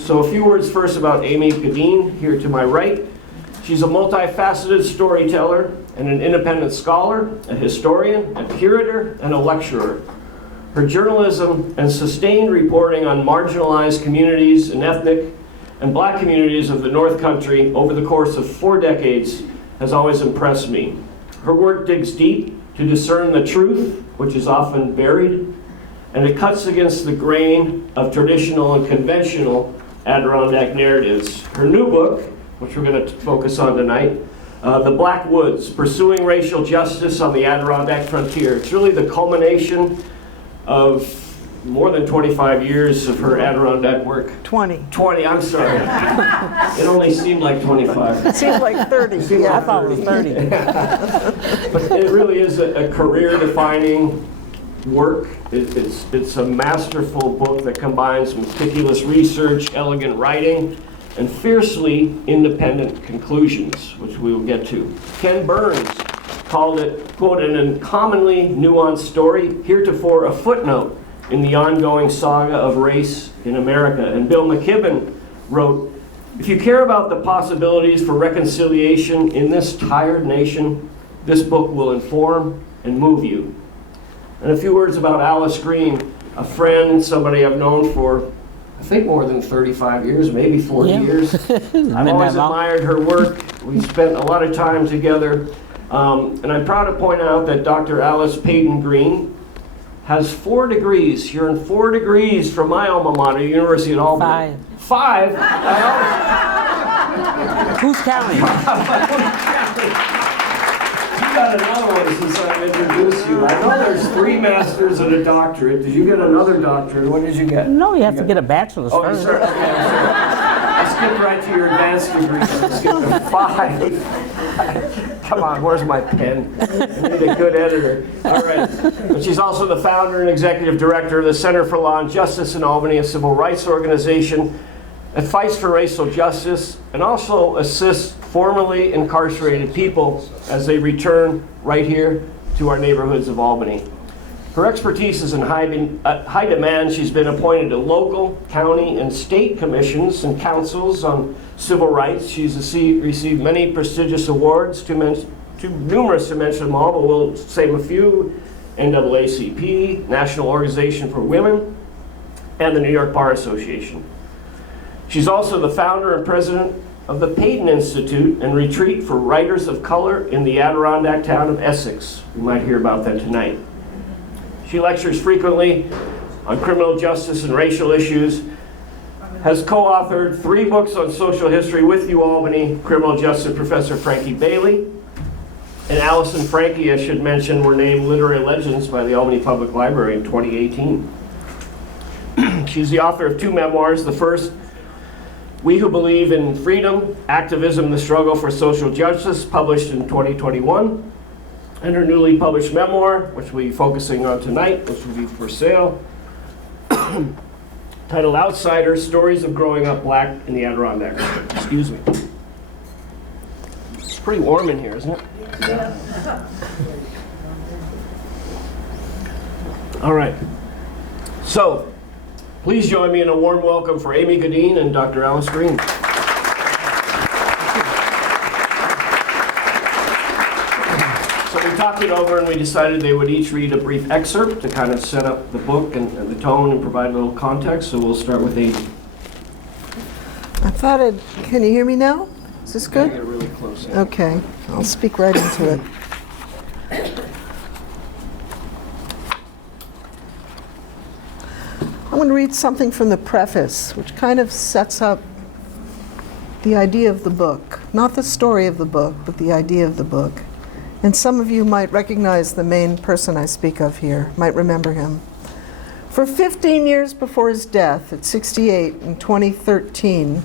So a few words first about Amy Godine, here to my right. She's a multifaceted storyteller and an independent scholar, a historian, a curator, and a lecturer. Her journalism and sustained reporting on marginalized communities and ethnic and Black communities of the North Country over the course of 4 decades has always impressed me. Her work digs deep to discern the truth, which is often buried, and it cuts against the grain of traditional and conventional Adirondack narratives. Her new book, which we're going to focus on tonight, The Black Woods, Pursuing Racial Justice on the Adirondack Frontier. It's really the culmination of more than 25 years of her Adirondack work. 20. 20, I'm sorry. It only seemed like 25. It seems like 30. Yeah, I thought it was 30. But it really is a career-defining work. It's a masterful book that combines meticulous research, elegant writing, and fiercely independent conclusions, which we will get to. Ken Burns called it, quote, an uncommonly nuanced story, heretofore a footnote in the ongoing saga of race in America. And Bill McKibben wrote, if you care about the possibilities for reconciliation in this tired nation, this book will inform and move you. And a few words about Alice Green, a friend, somebody I've known for, I think, more than 35 years, maybe 40 years. I've always admired her work. We spent a lot of time together. And I'm proud to point out that Dr. Alice Payton Green has 4 degrees. You're in 4 degrees from my alma mater, University of Albany. 5? Who's counting? You got another one since I introduced you. I know there's 3 masters and a doctorate. Did you get another doctorate? What did you get? No, you have to get a bachelor's first. Sorry. Okay, I'm sorry. I skipped right to your advanced degree. I skipped to 5. Come on, where's my pen? I need a good editor. All right. And she's also the founder and executive director of the Center for Law and Justice in Albany, a civil rights organization that fights for racial justice and also assists formerly incarcerated people as they return right here to our neighborhoods of Albany. Her expertise is in high demand. She's been appointed to local, county, and state commissions and councils on civil rights. She's received many prestigious awards, too numerous to mention them all, but we'll save a few. NAACP, National Organization for Women, and the New York Bar Association. She's also the founder and president of the Payton Institute and Retreat for Writers of Color in the Adirondack town of Essex. You might hear about that tonight. She lectures frequently on criminal justice and racial issues, has co-authored 3 books on social history with UAlbany criminal justice professor Frankie Bailey, and Alice and Frankie, I should mention, were named literary legends by the Albany Public Library in 2018. She's the author of 2 memoirs. The first, We Who Believe in Freedom, Activism and the Struggle for Social Justice, published in 2021. And her newly published memoir, which we'll be focusing on tonight, which will be for sale, titled Outsiders, Stories of Growing Up Black in the Adirondacks. Excuse me. It's pretty warm in here, isn't it? Yeah. All right. So, please join me in a warm welcome for Amy Godine and Dr. Alice Green. We talked it over and we decided they would each read a brief excerpt to kind of set up the book and the tone and provide a little context. So we'll start with Amy. Can you hear me now? Is this good? Get really close. Okay, I'll speak right into it. I'm going to read something from the preface, which kind of sets up the idea of the book. Not the story of the book, but the idea of the book. And some of you might recognize the main person I speak of here, might remember him. For 15 years before his death at 68 in 2013,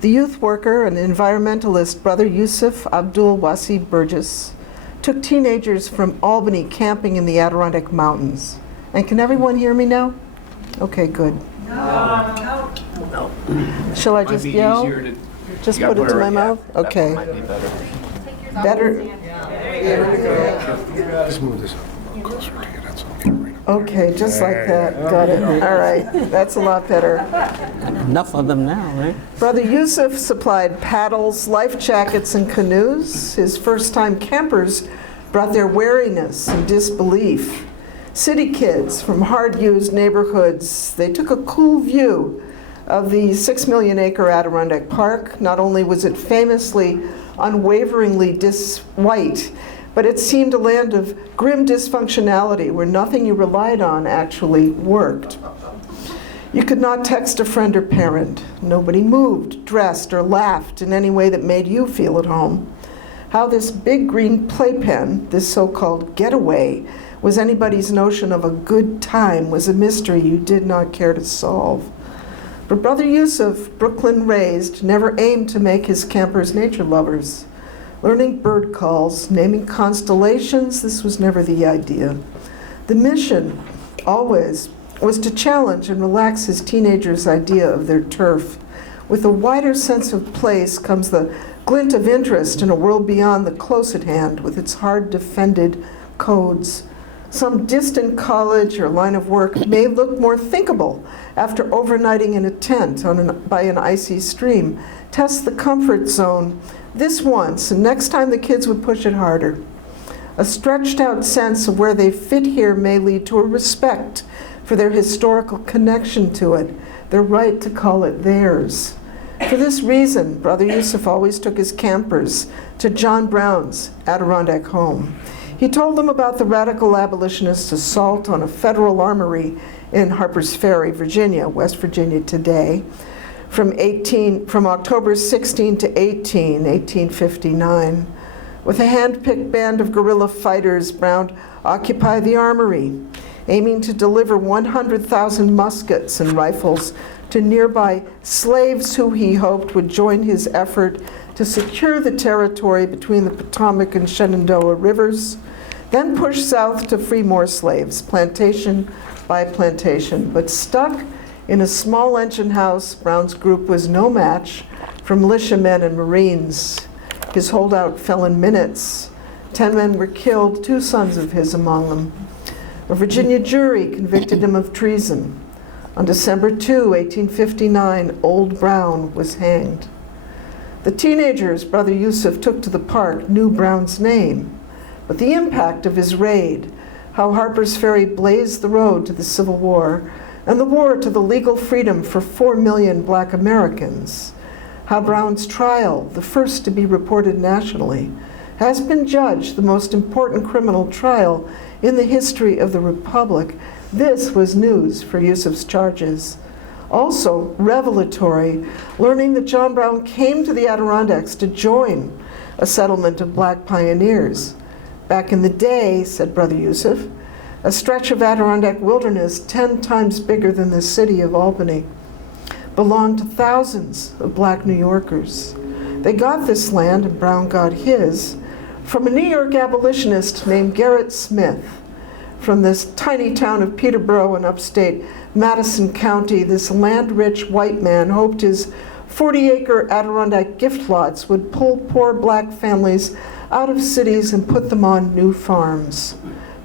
the youth worker and environmentalist Brother Yusuf Abdul Wasi Burgess took teenagers from Albany camping in the Adirondack Mountains. And can everyone hear me now? Okay, good. No. Shall I just yell? Just put it to my mouth? Okay. That might be better. Better? Let's move this up a little closer to you. That's all. Get it right up Okay, just like that. Got it. All right. That's a lot better. Enough of them now, right? Brother Yusuf supplied paddles, life jackets, and canoes. His first-time campers brought their wariness and disbelief. City kids from hard-used neighborhoods, they took a cool view of the 6 million acre Adirondack Park. Not only was it famously, unwaveringly white, but it seemed a land of grim dysfunctionality where nothing you relied on actually worked. You could not text a friend or parent. Nobody moved, dressed, or laughed in any way that made you feel at home. How this big green playpen, this so-called getaway, was anybody's notion of a good time was a mystery you did not care to solve. But Brother Yusuf, Brooklyn raised, never aimed to make his campers nature lovers. Learning bird calls, naming constellations, this was never the idea. The mission, always, was to challenge and relax his teenagers' idea of their turf. With a wider sense of place comes the glint of interest in a world beyond the close at hand with its hard-defended codes. Some distant college or line of work may look more thinkable after overnighting in a tent by an icy stream. Test the comfort zone this once, and next time the kids would push it harder. A stretched out sense of where they fit here may lead to a respect for their historical connection to it, their right to call it theirs. For this reason, Brother Yusuf always took his campers to John Brown's Adirondack home. He told them about the radical abolitionist assault on a federal armory in Harper's Ferry, Virginia, West Virginia today, from October 16 to 18, 1859. With a hand-picked band of guerrilla fighters, Brown occupied the armory, aiming to deliver 100,000 muskets and rifles to nearby slaves who he hoped would join his effort to secure the territory between the Potomac and Shenandoah rivers, then push south to free more slaves, plantation by plantation. But stuck in a small engine house, Brown's group was no match for militiamen and Marines. His holdout fell in minutes. 10 men were killed, 2 sons of his among them. A Virginia jury convicted him of treason. On December 2, 1859, Old Brown was hanged. The teenagers Brother Yusuf took to the park knew Brown's name, but the impact of his raid, how Harper's Ferry blazed the road to the Civil War and the war to the legal freedom for 4 million Black Americans, how Brown's trial, the first to be reported nationally, has been judged the most important criminal trial in the history of the Republic. This was news for Yusuf's charges. Also revelatory, learning that John Brown came to the Adirondacks to join a settlement of Black pioneers. Back in the day, said Brother Yusuf, a stretch of Adirondack wilderness 10 times bigger than the city of Albany belonged to thousands of Black New Yorkers. They got this land, and Brown got his, from a New York abolitionist named Gerrit Smith. From this tiny town of Peterborough in upstate Madison County, this land-rich white man hoped his 40-acre Adirondack gift lots would pull poor Black families out of cities and put them on new farms.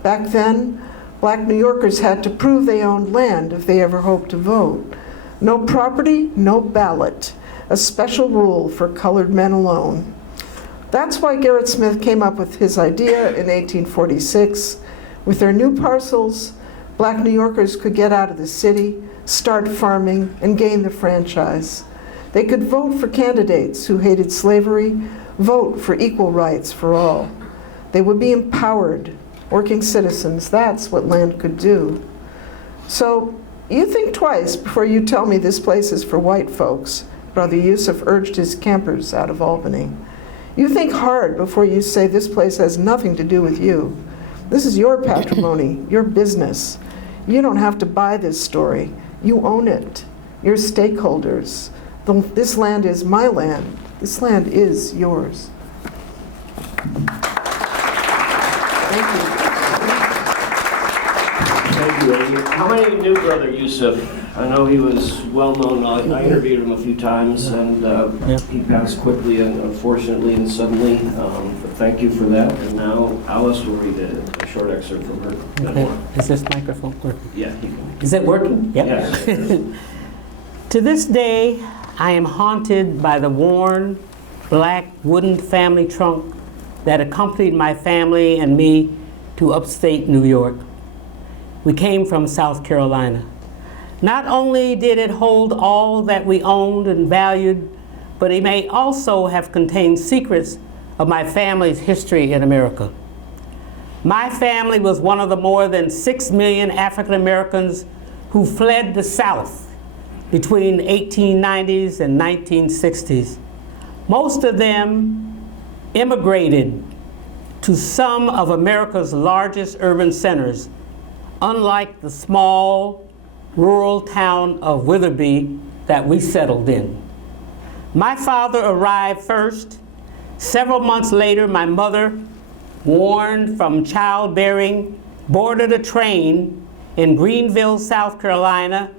Back then, Black New Yorkers had to prove they owned land if they ever hoped to vote. No property, no ballot, a special rule for colored men alone. That's why Gerrit Smith came up with his idea in 1846. With their new parcels, Black New Yorkers could get out of the city, start farming, and gain the franchise. They could vote for candidates who hated slavery, vote for equal rights for all. They would be empowered, working citizens. That's what land could do. So you think twice before you tell me this place is for white folks, Brother Yusuf urged his campers out of Albany. You think hard before you say this place has nothing to do with you. This is your patrimony, your business. You don't have to buy this story. You own it. You're stakeholders. This land is my land. This land is yours. Thank you. Thank you, How many knew Brother Yusuf? I know he was well known. I interviewed him a few times, and he passed quickly and unfortunately and suddenly. But thank you for that. And now Alice will read a short excerpt from her memoir. Is this microphone working? Yeah, you can. Is it working? Yep. Yes. To this day, I am haunted by the worn, black wooden family trunk that accompanied my family and me to upstate New York. We came from South Carolina. Not only did it hold all that we owned and valued, but it may also have contained secrets of my family's history in America. My family was one of the more than 6 million African Americans who fled the South between the 1890s and 1960s. Most of them immigrated to some of America's largest urban centers, unlike the small rural town of Witherbee that we settled in. My father arrived first. Several months later, my mother, worn from childbearing, boarded a train in Greenville, South Carolina,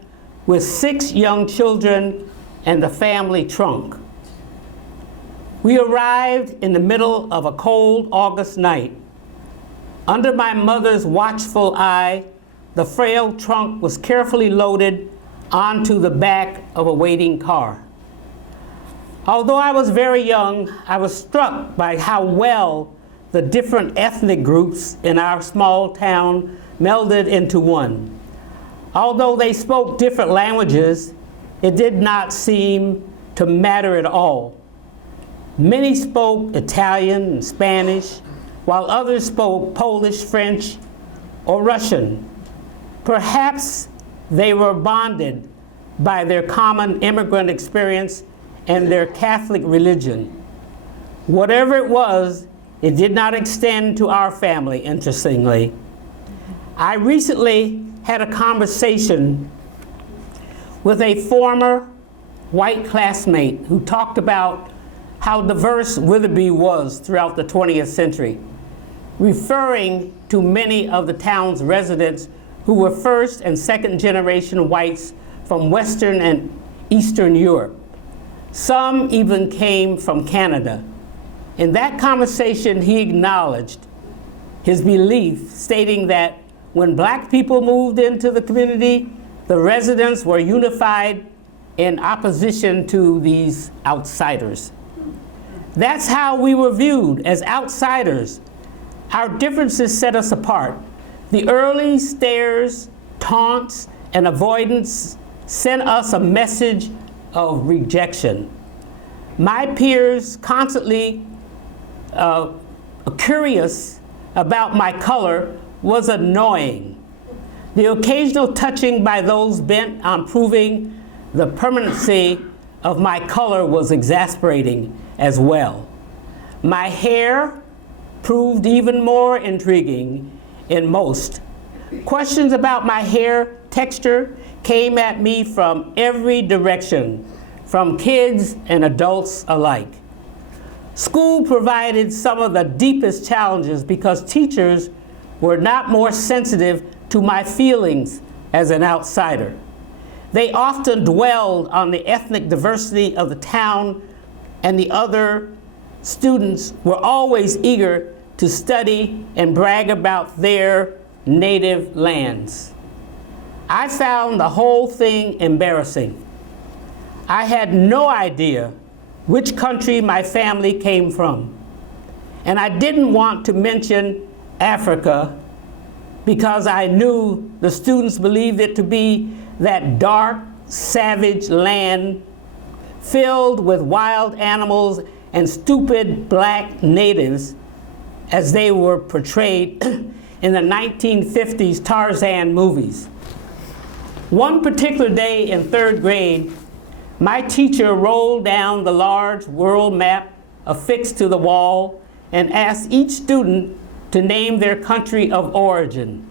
with 6 young children and the family trunk. We arrived in the middle of a cold August night. Under my mother's watchful eye, the frail trunk was carefully loaded onto the back of a waiting car. Although I was very young, I was struck by how well the different ethnic groups in our small town melded into one. Although they spoke different languages, it did not seem to matter at all. Many spoke Italian and Spanish, while others spoke Polish, French, or Russian. Perhaps they were bonded by their common immigrant experience and their Catholic religion. Whatever it was, it did not extend to our family, interestingly. I recently had a conversation with a former white classmate who talked about how diverse Witherbee was throughout the 20th century, referring to many of the town's residents who were first and second generation whites from Western and Eastern Europe. Some even came from Canada. In that conversation, he acknowledged his belief, stating that when Black people moved into the community, the residents were unified in opposition to these outsiders. That's how we were viewed, as outsiders. Our differences set us apart. The early stares, taunts, and avoidance sent us a message of rejection. My peers, constantly curious about my color, was annoying. The occasional touching by those bent on proving the permanency of my color was exasperating as well. My hair proved even more intriguing in most. Questions about my hair texture came at me from every direction, from kids and adults alike. School provided some of the deepest challenges because teachers were not more sensitive to my feelings as an outsider. They often dwelled on the ethnic diversity of the town, and the other students were always eager to study and brag about their native lands. I found the whole thing embarrassing. I had no idea which country my family came from, and I didn't want to mention Africa because I knew the students believed it to be that dark, savage land filled with wild animals and stupid Black natives as they were portrayed in the 1950s Tarzan movies. One particular day in 3rd grade, my teacher rolled down the large world map affixed to the wall and asked each student to name their country of origin.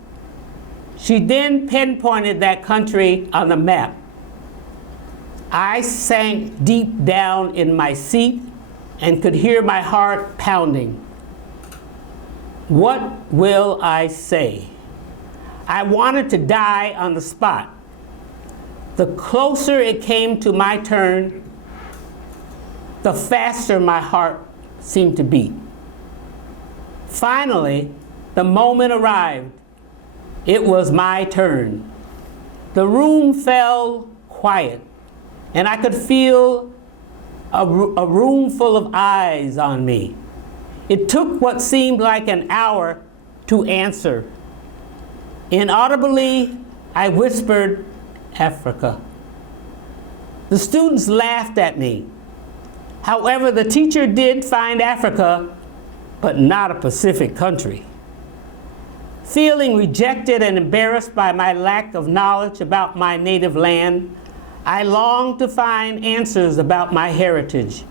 She then pinpointed that country on the map. I sank deep down in my seat and could hear my heart pounding. What will I say? I wanted to die on the spot. The closer it came to my turn, the faster my heart seemed to beat. Finally, the moment arrived. It was my turn. The room fell quiet, and I could feel a room full of eyes on me. It took what seemed like an hour to answer. Inaudibly, I whispered, "Africa." The students laughed at me. However, the teacher did find Africa, but not a Pacific country. Feeling rejected and embarrassed by my lack of knowledge about my native land, I longed to find answers about my heritage.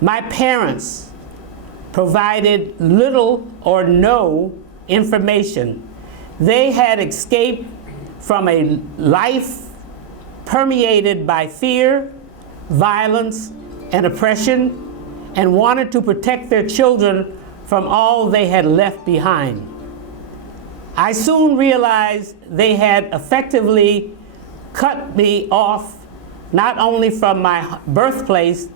My parents provided little or no information. They had escaped from a life permeated by fear, violence, and oppression, and wanted to protect their children from all they had left behind. I soon realized they had effectively cut me off not only from my birthplace,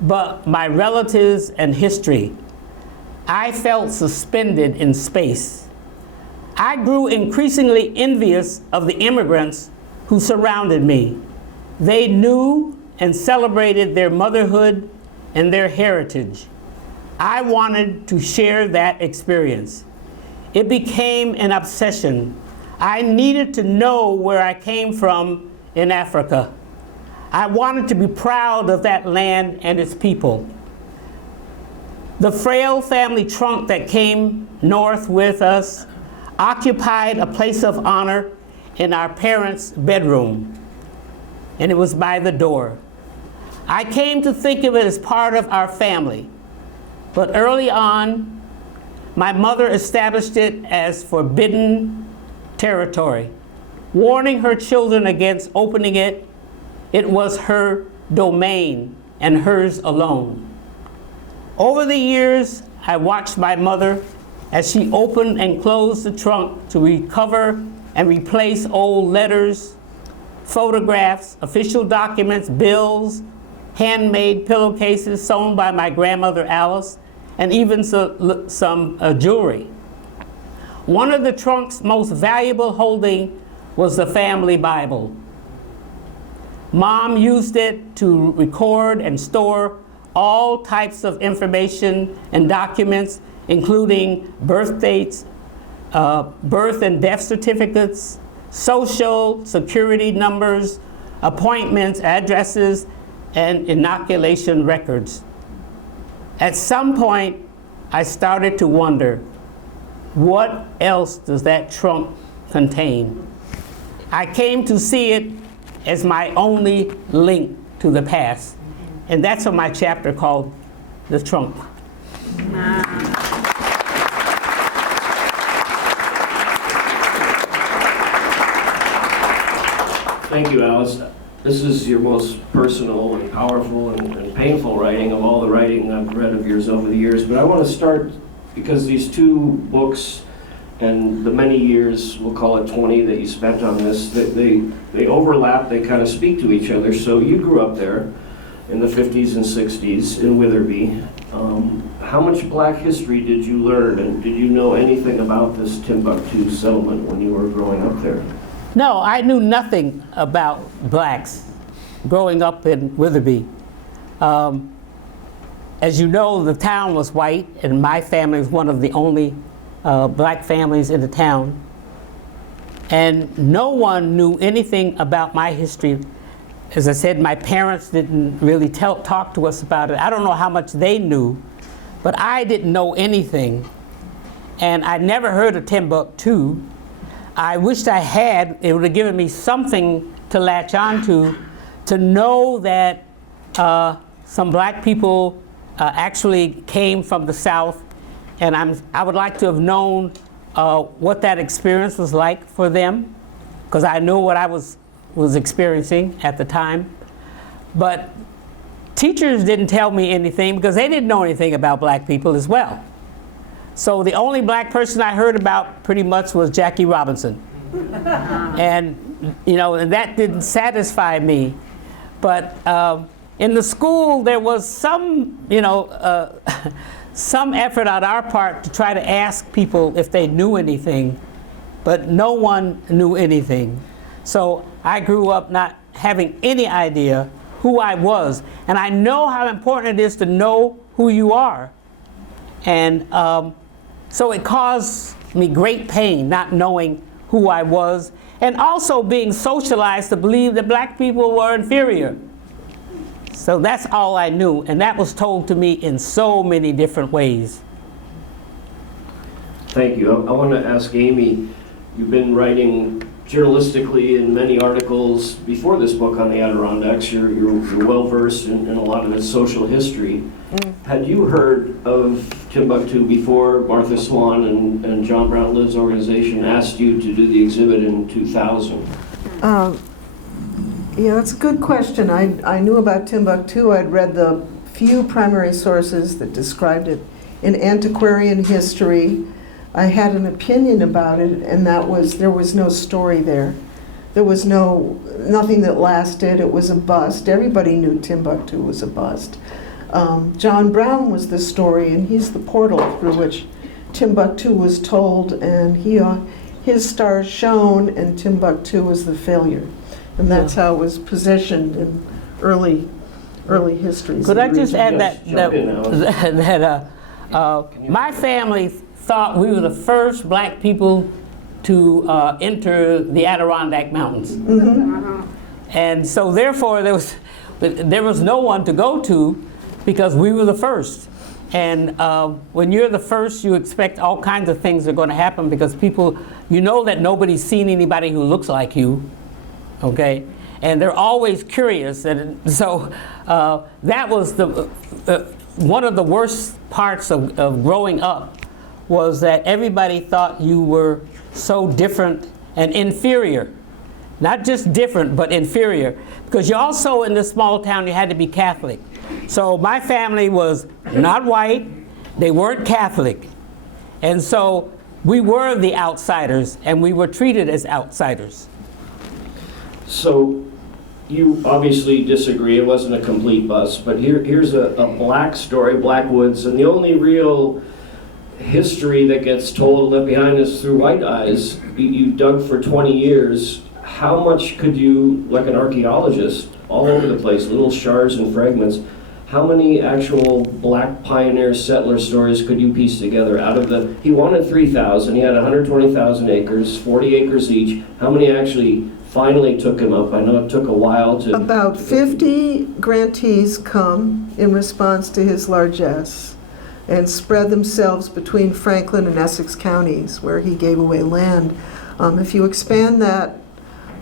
but my relatives and history. I felt suspended in space. I grew increasingly envious of the immigrants who surrounded me. They knew and celebrated their motherhood and their heritage. I wanted to share that experience. It became an obsession. I needed to know where I came from in Africa. I wanted to be proud of that land and its people. The frail family trunk that came north with us occupied a place of honor in our parents' bedroom, and it was by the door. I came to think of it as part of our family, but early on, my mother established it as forbidden territory, warning her children against opening it. It was her domain and hers alone. Over the years, I watched my mother as she opened and closed the trunk to recover and replace old letters, photographs, official documents, bills, handmade pillowcases sewn by my grandmother Alice, and even some jewelry. One of the trunk's most valuable holding was the family Bible. Mom used it to record and store all types of information and documents, including birth dates, birth and death certificates, social security numbers, appointments, addresses, and inoculation records. At some point, I started to wonder, what else does that trunk contain? I came to see it as my only link to the past. And that's what my chapter called The Trunk. Thank you, Alice. This is your most personal and powerful and painful writing of all the writing I've read of yours over the years. But I want to start because these two books and the many years, we'll call it 20, that you spent on this, they overlap, they kind of speak to each other. So you grew up there in the 50s and 60s in Witherbee. How much Black history did you learn, and did you know anything about this Timbuktu settlement when you were growing up there? No, I knew nothing about Blacks growing up in Witherbee. As you know, the town was white, and my family was one of the only Black families in the town. And no one knew anything about my history. As I said, my parents didn't really talk to us about it. I don't know how much they knew, but I didn't know anything. And I never heard of Timbuktu. I wished I had. It would have given me something to latch on to know that some Black people actually came from the South, and I would like to have known what that experience was like for them, because I knew what I was experiencing at the time. But teachers didn't tell me anything because they didn't know anything about Black people as well. So the only black person I heard about pretty much was Jackie Robinson. And, and that didn't satisfy me. But in the school, there was some, some effort on our part to try to ask people if they knew anything, but no one knew anything. So I grew up not having any idea who I was. And I know how important it is to know who you are. And so it caused me great pain not knowing who I was, and also being socialized to believe that black people were inferior. So that's all I knew, and that was told to me in so many different ways. Thank you. I want to ask Amy, you've been writing journalistically in many articles before this book on the Adirondacks. You're well-versed in a lot of its social history. Had you heard of Timbuktu before Martha Swan and John Brown Live's organization asked you to do the exhibit in 2000? Yeah, that's a good question. I knew about Timbuktu. I'd read the few primary sources that described it in antiquarian history. I had an opinion about it, and that was there was no story there. There was nothing that lasted. It was a bust. Everybody knew Timbuktu was a bust. John Brown was the story, and he's the portal through which Timbuktu was told, and his stars shone, and Timbuktu was the failure. And that's how it was positioned in early histories. Could I just add Yes, my family thought we were the first black people to enter the Adirondack Mountains. And so therefore there was no one to go to because we were the first. And when you're the first, you expect all kinds of things are going to happen because people, that nobody's seen anybody who looks like you, okay? And they're always curious. And so that was one of the worst parts of growing up, was that everybody thought you were so different and inferior. Not just different, but inferior. Because you also, in this small town, you had to be Catholic. So my family was not white, they weren't Catholic. And so we were the outsiders, and we were treated as outsiders. So you obviously disagree, it wasn't a complete bust, but here's a black story, Blackwoods, and the only real history that gets told and left behind is through white eyes. You dug for 20 years. How much could you, like an archaeologist, all over the place, little shards and fragments, how many actual black pioneer settler stories could you piece together out of he wanted 3,000, he had 120,000 acres, 40 acres each. How many actually finally took him up? I know it took a while to... About 50 grantees come in response to his largesse and spread themselves between Franklin and Essex counties, where he gave away land. If you expand that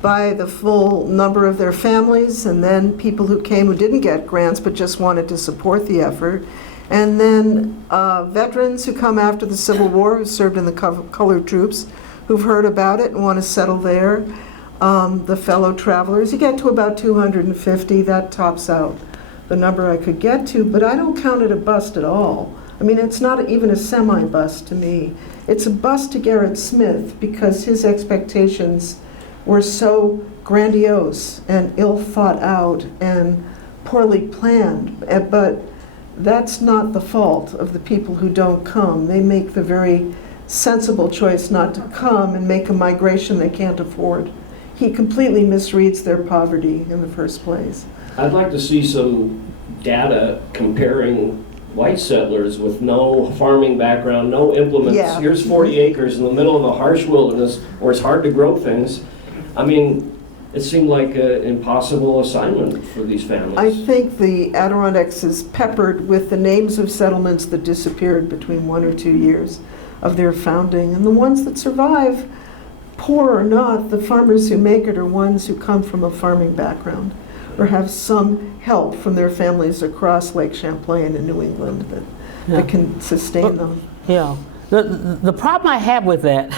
by the full number of their families, and then people who came who didn't get grants but just wanted to support the effort, and then veterans who come after the Civil War, who served in the colored troops, who've heard about it and want to settle there, the fellow travelers, you get to about 250. That tops out the number I could get to, but I don't count it a bust at all. I mean, it's not even a semi-bust to me. It's a bust to Garrett Smith because his expectations were so grandiose and ill thought out and poorly planned. But that's not the fault of the people who don't come. They make the very sensible choice not to come and make a migration they can't afford. He completely misreads their poverty in the first place. I'd like to see some data comparing white settlers with no farming background, no implements. Yeah. Here's 40 acres in the middle of a harsh wilderness where it's hard to grow things. I mean, it seemed like an impossible assignment for these families. I think the Adirondacks is peppered with the names of settlements that disappeared between 1 or 2 years of their founding. And the ones that survive, poor or not, the farmers who make it are ones who come from a farming background or have some help from their families across Lake Champlain in New England that can sustain them. Yeah. The problem I have with that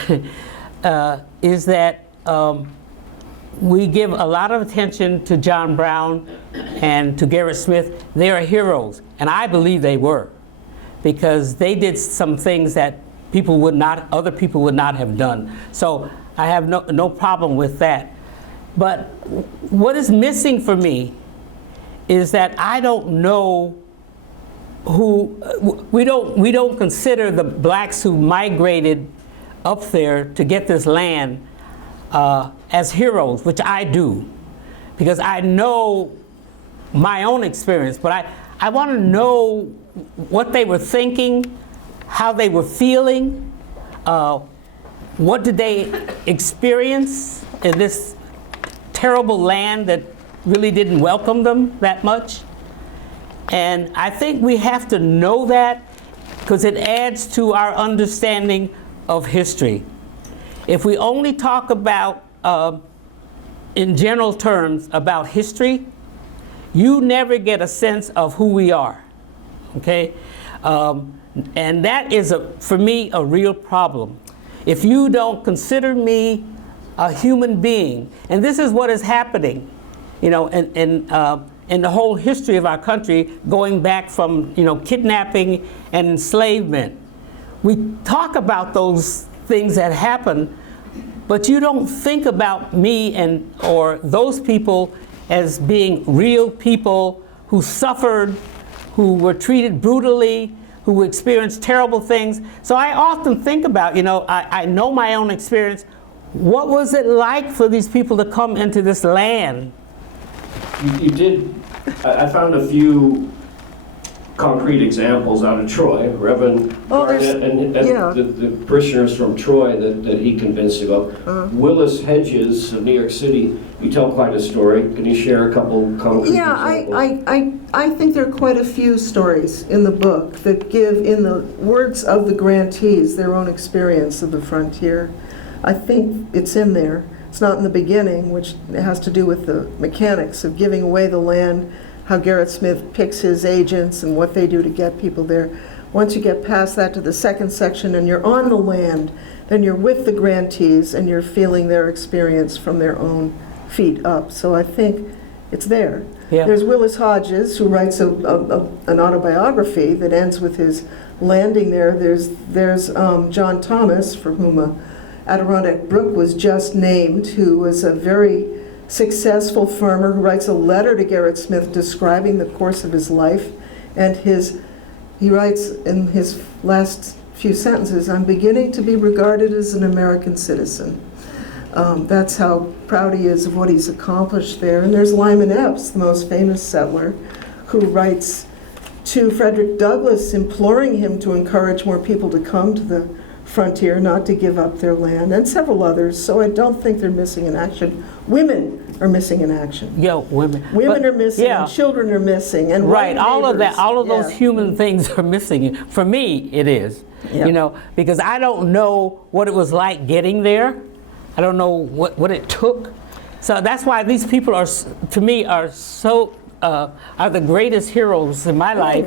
is that we give a lot of attention to John Brown and to Garrett Smith. They are heroes, and I believe they were, because they did some things that other people would not have done. So I have no problem with that. But what is missing for me is that I don't know we don't consider the blacks who migrated up there to get this land as heroes, which I do, because I know my own experience, but I want to know what they were thinking, how they were feeling, what did they experience in this terrible land that really didn't welcome them that much. And I think we have to know that because it adds to our understanding of history. If we only talk about, in general terms, about history, you never get a sense of who we are, okay? And that is, for me, a real problem. If you don't consider me a human being, and this is what is happening, you know, in the whole history of our country, going back from, you know, kidnapping and enslavement. We talk about those things that happened, but you don't think about me or those people as being real people who suffered, who were treated brutally, who experienced terrible things. So I often think about, you know, I know my own experience. What was it like for these people to come into this land? You did, I found a few concrete examples out of Troy, Reverend Garnett and the parishioners from Troy that he convinced about. Willis Hedges of New York City, you tell quite a story. Can you share a couple concrete examples? I think there are quite a few stories in the book that give, in the words of the grantees, their own experience of the frontier. I think it's in there. It's not in the beginning, which has to do with the mechanics of giving away the land, how Garrett Smith picks his agents and what they do to get people there. Once you get past that to the second section and you're on the land, then you're with the grantees and you're feeling their experience from their own feet up. So I think it's there. Yeah. There's Willis Hodges, who writes an autobiography that ends with his landing there. There's John Thomas, for whom Adirondack Brook was just named, who was a very successful farmer who writes a letter to Garrett Smith describing the course of his life. And he writes in his last few sentences, "I'm beginning to be regarded as an American citizen." That's how proud he is of what he's accomplished there. And there's Lyman Epps, the most famous settler, who writes to Frederick Douglass imploring him to encourage more people to come to the frontier, not to give up their land, and several others. So I don't think they're missing in action. Women are missing in action. Yeah, women. Women are missing, and children are missing, and right, all of that, all of those human things are missing. For me, it is, you know, because I don't know what it was like getting there. I don't know what it took. So that's why these people are, to me, are the greatest heroes in my life,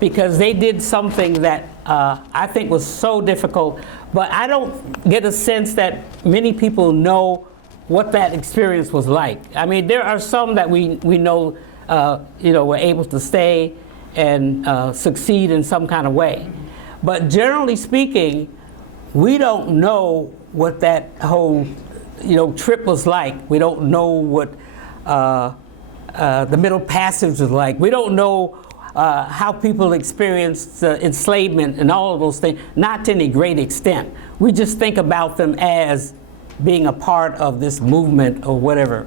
because they did something that I think was so difficult, but I don't get a sense that many people know what that experience was like. I mean, there are some that we know, you know, were able to stay and succeed in some kind of way. But generally speaking, we don't know what that whole, you know, trip was like. We don't know what the Middle Passage was like. We don't know how people experienced enslavement and all of those things, not to any great extent. We just think about them as being a part of this movement or whatever.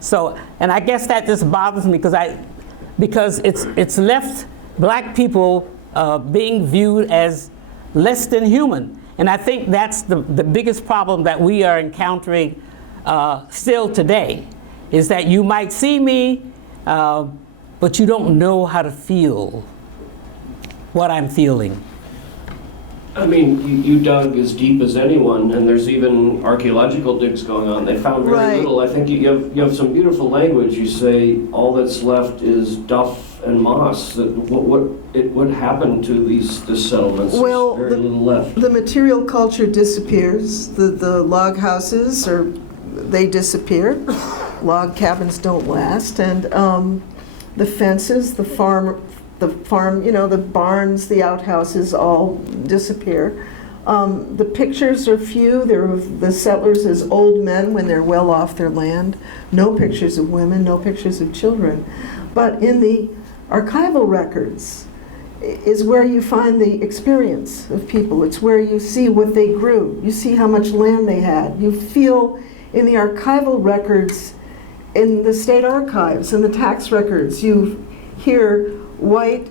So, and I guess that just bothers me because it's left black people being viewed as less than human. And I think that's the biggest problem that we are encountering still today, is that you might see me, but you don't know how to feel what I'm feeling. I mean, you dug as deep as anyone, and there's even archaeological digs going on. They found very little. I think you have some beautiful language. You say all that's left is duff and moss. What happened to these settlements? Well, there's very little left. The material culture disappears. The log houses they disappear. Log cabins don't last, and the fences, the farm, you know, the barns, the outhouses all disappear. The pictures are few. They're of the settlers as old men when they're well off their land. No pictures of women, no pictures of children. But in the archival records is where you find the experience of people. It's where you see what they grew. You see how much land they had. You feel in the archival records, in the state archives, in the tax records, you hear white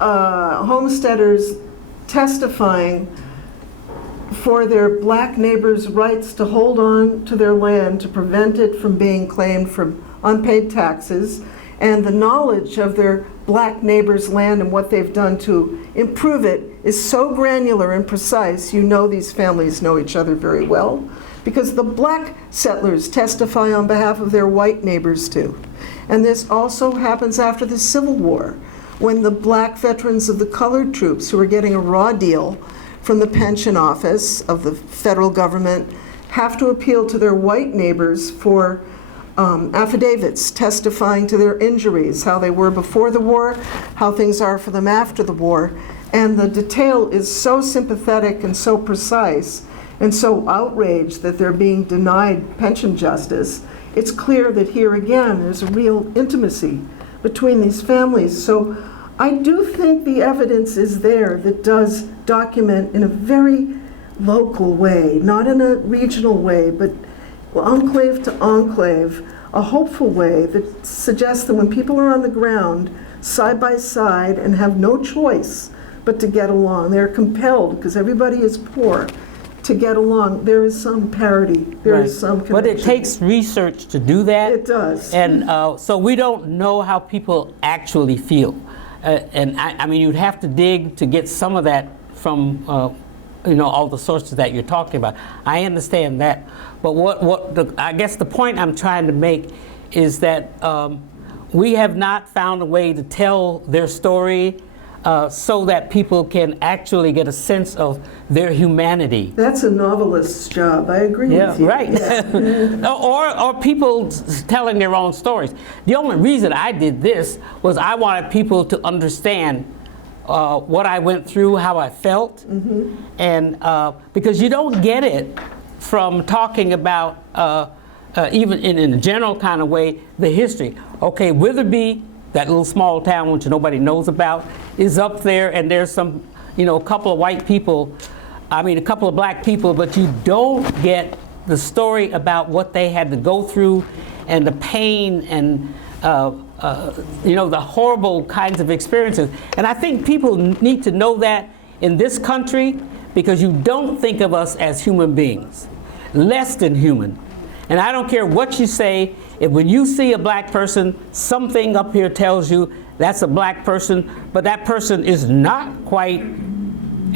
homesteaders testifying for their black neighbors' rights to hold on to their land, to prevent it from being claimed for unpaid taxes, and the knowledge of their black neighbors' land and what they've done to improve it is so granular and precise. You know these families know each other very well, because the black settlers testify on behalf of their white neighbors too. And this also happens after the Civil War, when the black veterans of the colored troops who are getting a raw deal from the pension office of the federal government have to appeal to their white neighbors for affidavits testifying to their injuries, how they were before the war, how things are for them after the war. And the detail is so sympathetic and so precise and so outraged that they're being denied pension justice. It's clear that here again there's a real intimacy between these families. So I do think the evidence is there that does document in a very local way, not in a regional way, but enclave to enclave, a hopeful way that suggests that when people are on the ground side by side and have no choice but to get along, they're compelled, because everybody is poor, to get along. There is some parity, there is some connection. But it takes research to do that. It does. And so we don't know how people actually feel. And I mean, you'd have to dig to get some of that from all the sources that you're talking about. I understand that. But I guess the point I'm trying to make is that we have not found a way to tell their story so that people can actually get a sense of their humanity. That's a novelist's job. I agree with you. Right. Yeah. or people telling their own stories. The only reason I did this was I wanted people to understand what I went through, how I felt, and because you don't get it from talking about, even in a general kind of way, the history. Okay, Witherbee, that little small town which nobody knows about, is up there, and there's some, a couple of white people, a couple of black people, but you don't get the story about what they had to go through and the pain and the horrible kinds of experiences. And I think people need to know that in this country, because you don't think of us as human beings, less than human. And I don't care what you say, if when you see a black person, something up here tells you that's a black person, but that person is not quite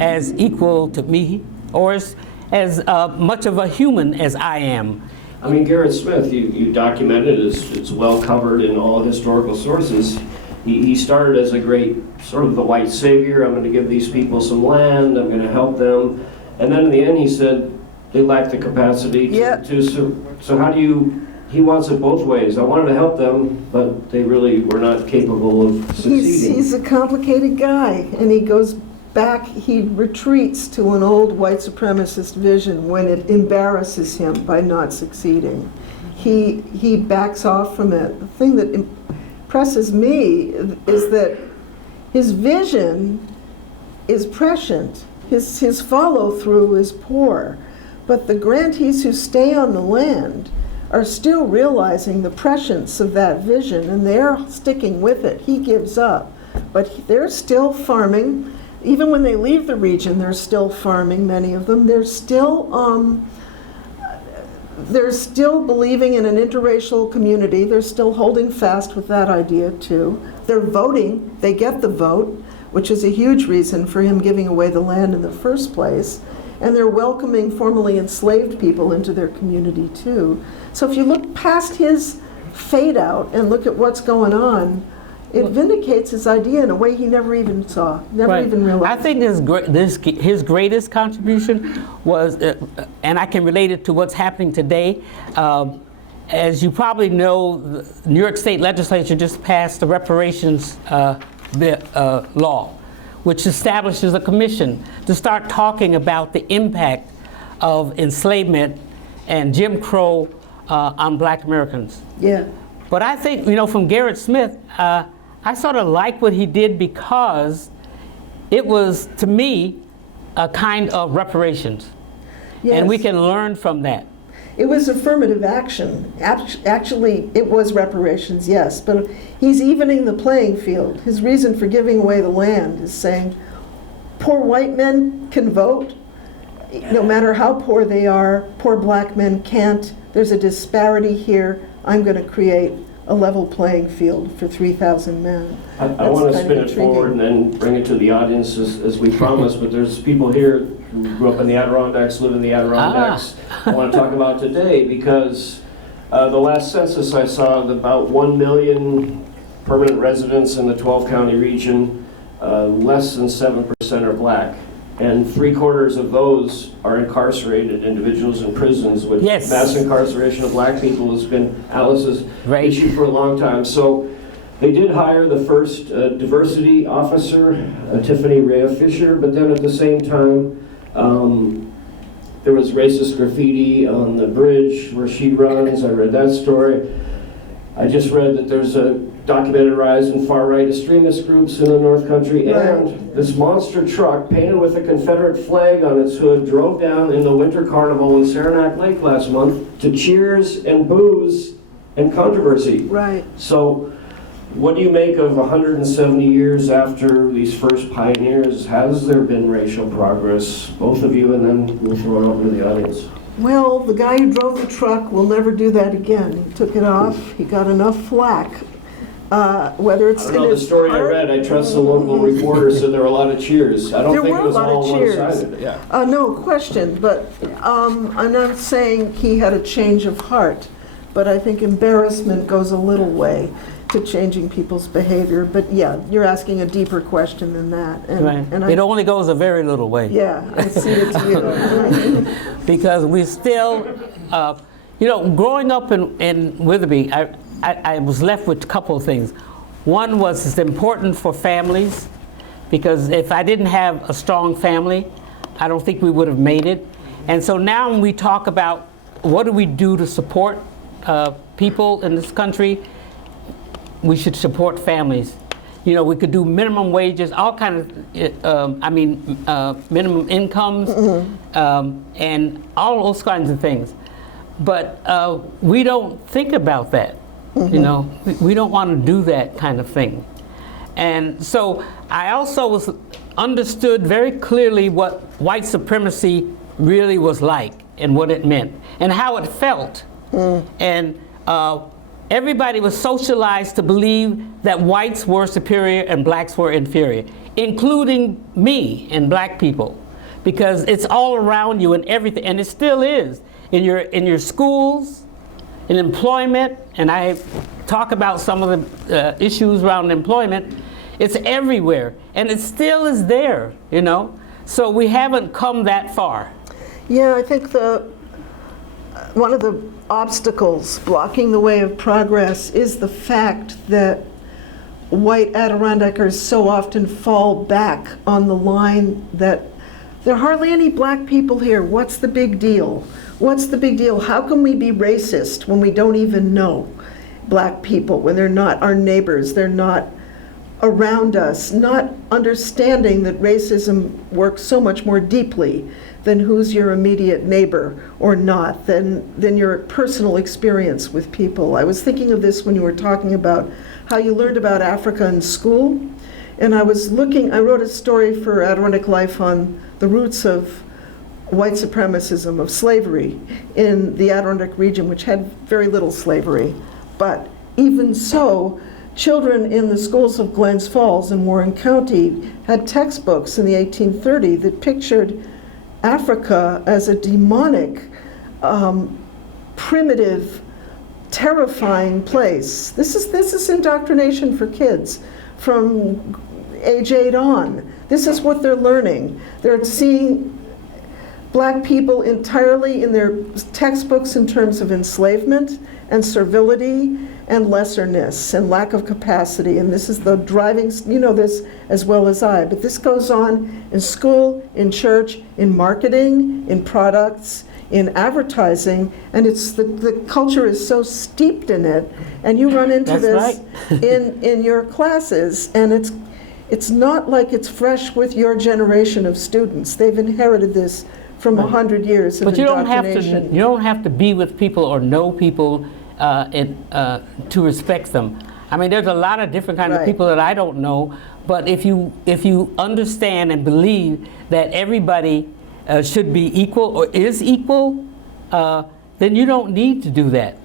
as equal to me or as much of a human as I am. I mean, Garrett Smith, you documented, it's well covered in all historical sources. He started as a great, sort of the white savior. I'm going to give these people some land, I'm going to help them. And then in the end he said they lack the capacity so how do you, he wants it both ways. I wanted to help them, but they really were not capable of succeeding. He's a complicated guy, and he goes back, he retreats to an old white supremacist vision when it embarrasses him by not succeeding. He backs off from it. The thing that impresses me is that his vision is prescient. His follow-through is poor. But the grantees who stay on the land are still realizing the prescience of that vision, and they're sticking with it. He gives up, but they're still farming. Even when they leave the region, they're still farming, many of them. They're still believing in an interracial community. They're still holding fast with that idea too. They're voting, they get the vote, which is a huge reason for him giving away the land in the first place. And they're welcoming formerly enslaved people into their community too. So if you look past his fade out and look at what's going on, it vindicates his idea in a way he never even saw, never even realized. I think his greatest contribution was, and I can relate it to what's happening today. As you probably know, the New York State Legislature just passed the reparations law, which establishes a commission to start talking about the impact of enslavement and Jim Crow on Black Americans. Yeah. But I think, from Garrett Smith, I sort of like what he did because it was, to me, a kind of reparations. Yes. And we can learn from that. It was affirmative action. Actually, it was reparations, yes, but he's evening the playing field. His reason for giving away the land is saying, poor white men can vote, no matter how poor they are, poor black men can't. There's a disparity here. I'm going to create a level playing field for 3,000 men. I want to spin it forward and then bring it to the audience as we promised, but there's people here who grew up in the Adirondacks, live in the Adirondacks, I want to talk about today because the last census I saw, about 1 million permanent residents in the 12-county region, less than 7% are black. And 3/4 of those are incarcerated individuals in prisons, which Yes. mass incarceration of black people has been Alice's Right. issue for a long time. So they did hire the first diversity officer, Tiffany Rhea Fisher, but then at the same time, there was racist graffiti on the bridge where she runs. I read that story. I just read that there's a documented rise in far-right extremist groups in the North Country, and this monster truck painted with a Confederate flag on its hood drove down in the Winter Carnival in Saranac Lake last month to cheers and boos and controversy. Right. So what do you make of 170 years after these first pioneers? Has there been racial progress? Both of you, and then we'll throw it over to the audience. Well, the guy who drove the truck will never do that again. He took it off. He got enough flack. Whether it's I don't know, the story I read, I trust the local reporter said there were a lot of cheers. I don't There think were it was a lot all of cheers. one-sided. Yeah. No question, but I'm not saying he had a change of heart, but I think embarrassment goes a little way to changing people's behavior. But yeah, you're asking a deeper question than that. Right. And It only goes a very little way. yeah, I see it to you. Because we still, growing up in Witherbee, I was left with a couple of things. One was it's important for families, because if I didn't have a strong family, I don't think we would have made it. And so now when we talk about what do we do to support people in this country, we should support families. We could do minimum wages, all kind of, minimum incomes, and all those kinds of things. But we don't think about that. We don't want to do that kind of thing. And so I also understood very clearly what white supremacy really was like and what it meant and how it felt. And everybody was socialized to believe that whites were superior and blacks were inferior, including me and black people, because it's all around you and everything, and it still is in your schools, in employment, and I talk about some of the issues around employment. It's everywhere, and it still is there, So we haven't come that far. Yeah, I think one of the obstacles blocking the way of progress is the fact that white Adirondackers so often fall back on the line that there are hardly any black people here. What's the big deal? What's the big deal? How can we be racist when we don't even know black people, when they're not our neighbors, they're not around us, not understanding that racism works so much more deeply than who's your immediate neighbor or not, than your personal experience with people. I was thinking of this when you were talking about how you learned about Africa in school, and I wrote a story for Adirondack Life on the roots of white supremacism, of slavery in the Adirondack region, which had very little slavery. But even so, children in the schools of Glens Falls and Warren County had textbooks in the 1830s that pictured Africa as a demonic, primitive, terrifying place. This is indoctrination for kids from age 8 on. This is what they're learning. They're seeing black people entirely in their textbooks in terms of enslavement and servility and lesserness and lack of capacity. And this is the driving, you know this as well as I, but this goes on in school, in church, in marketing, in products, in advertising, and it's the culture is so steeped in it, and you run into That's this in your classes, and it's not like it's fresh with your generation of students. They've inherited this from 100 years of But you indoctrination. you don't have to be with people or know people to respect them. I mean, there's a lot of different kinds of Right. people that I don't know, but if you understand and believe that everybody should be equal or is equal, then you don't need to do that.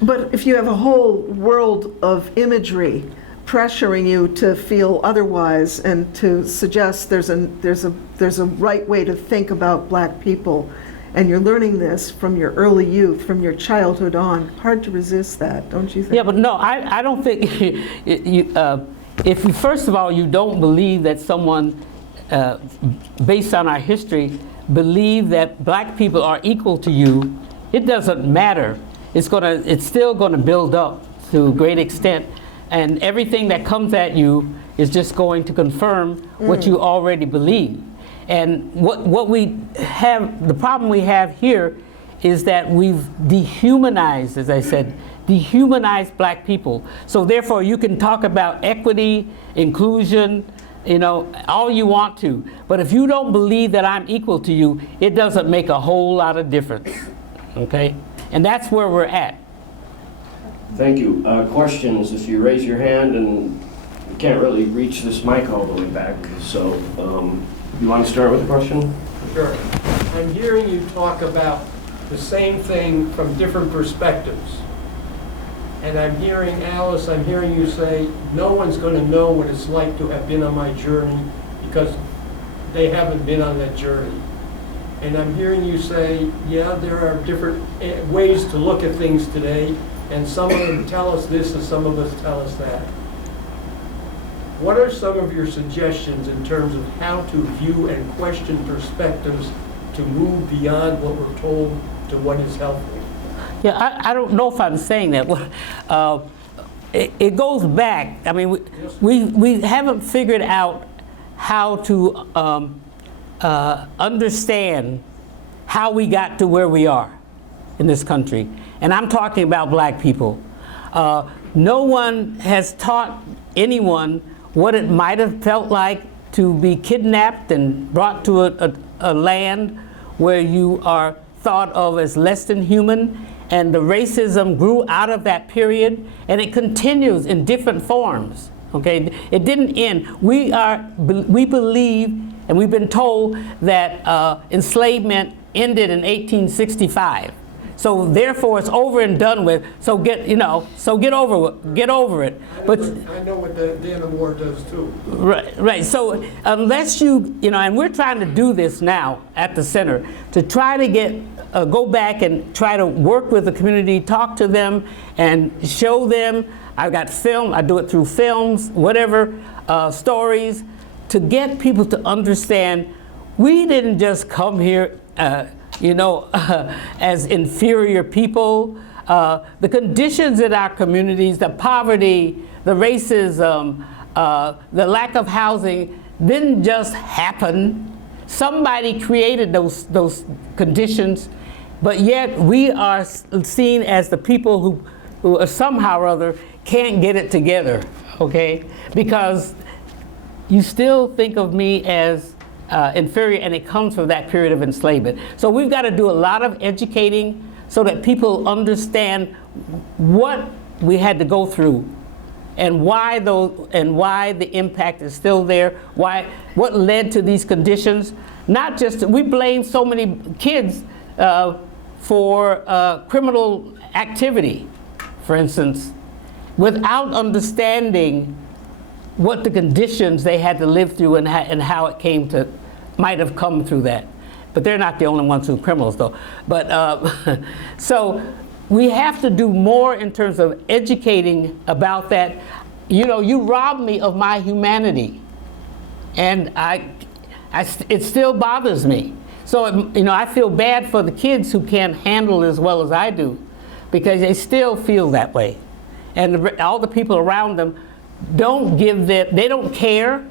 But if you have a whole world of imagery pressuring you to feel otherwise and to suggest there's a right way to think about black people, and you're learning this from your early youth, from your childhood on, hard to resist that, don't you think? Yeah, but no, I don't think, if you, first of all, you don't believe that someone, based on our history, believe that black people are equal to you, it doesn't matter. It's still gonna build up to a great extent, and everything that comes at you is just going to confirm what you already believe. And what we have, the problem we have here is that we've dehumanized, as I said, dehumanized black people. So therefore you can talk about equity, inclusion, you know, all you want to. But if you don't believe that I'm equal to you, it doesn't make a whole lot of difference, okay? And that's where we're at. Thank you. Questions, if you raise your hand, and you can't really reach this mic all the way back, so you want to start with a question? Sure. I'm hearing you talk about the same thing from different perspectives. And I'm hearing, Alice, I'm hearing you say, no one's going to know what it's like to have been on my journey because they haven't been on that journey. And I'm hearing you say, yeah, there are different ways to look at things today, and some of them tell us this and some of us tell us that. What are some of your suggestions in terms of how to view and question perspectives to move beyond what we're told to what is helpful? Yeah, I don't know if I'm saying that. It goes back. I mean, we haven't figured out how to understand how we got to where we are in this country. And I'm talking about black people. No one has taught anyone what it might have felt like to be kidnapped and brought to a land where you are thought of as less than human, and the racism grew out of that period, and it continues in different forms, okay? It didn't end. We believe, and we've been told that enslavement ended in 1865. So therefore, it's over and done with. So get over it. But I know what the Vietnam War does too. Right. So unless and we're trying to do this now at the center to try to go back and try to work with the community, talk to them, and show them. I've got film. I do it through films, whatever, stories, to get people to understand. We didn't just come here. As inferior people, the conditions in our communities, the poverty, the racism, the lack of housing didn't just happen. Somebody created those conditions, but yet we are seen as the people who somehow or other can't get it together, okay? Because you still think of me as inferior, and it comes from that period of enslavement. So we've got to do a lot of educating so that people understand what we had to go through and why the impact is still there, what led to these conditions. Not just, we blame so many kids for criminal activity, for instance, without understanding what the conditions they had to live through and how it might have come through that. But they're not the only ones who are criminals, though. But so we have to do more in terms of educating about that. You robbed me of my humanity, and it still bothers me. So, I feel bad for the kids who can't handle it as well as I do, because they still feel that way. And all the people around them don't give them, they don't care.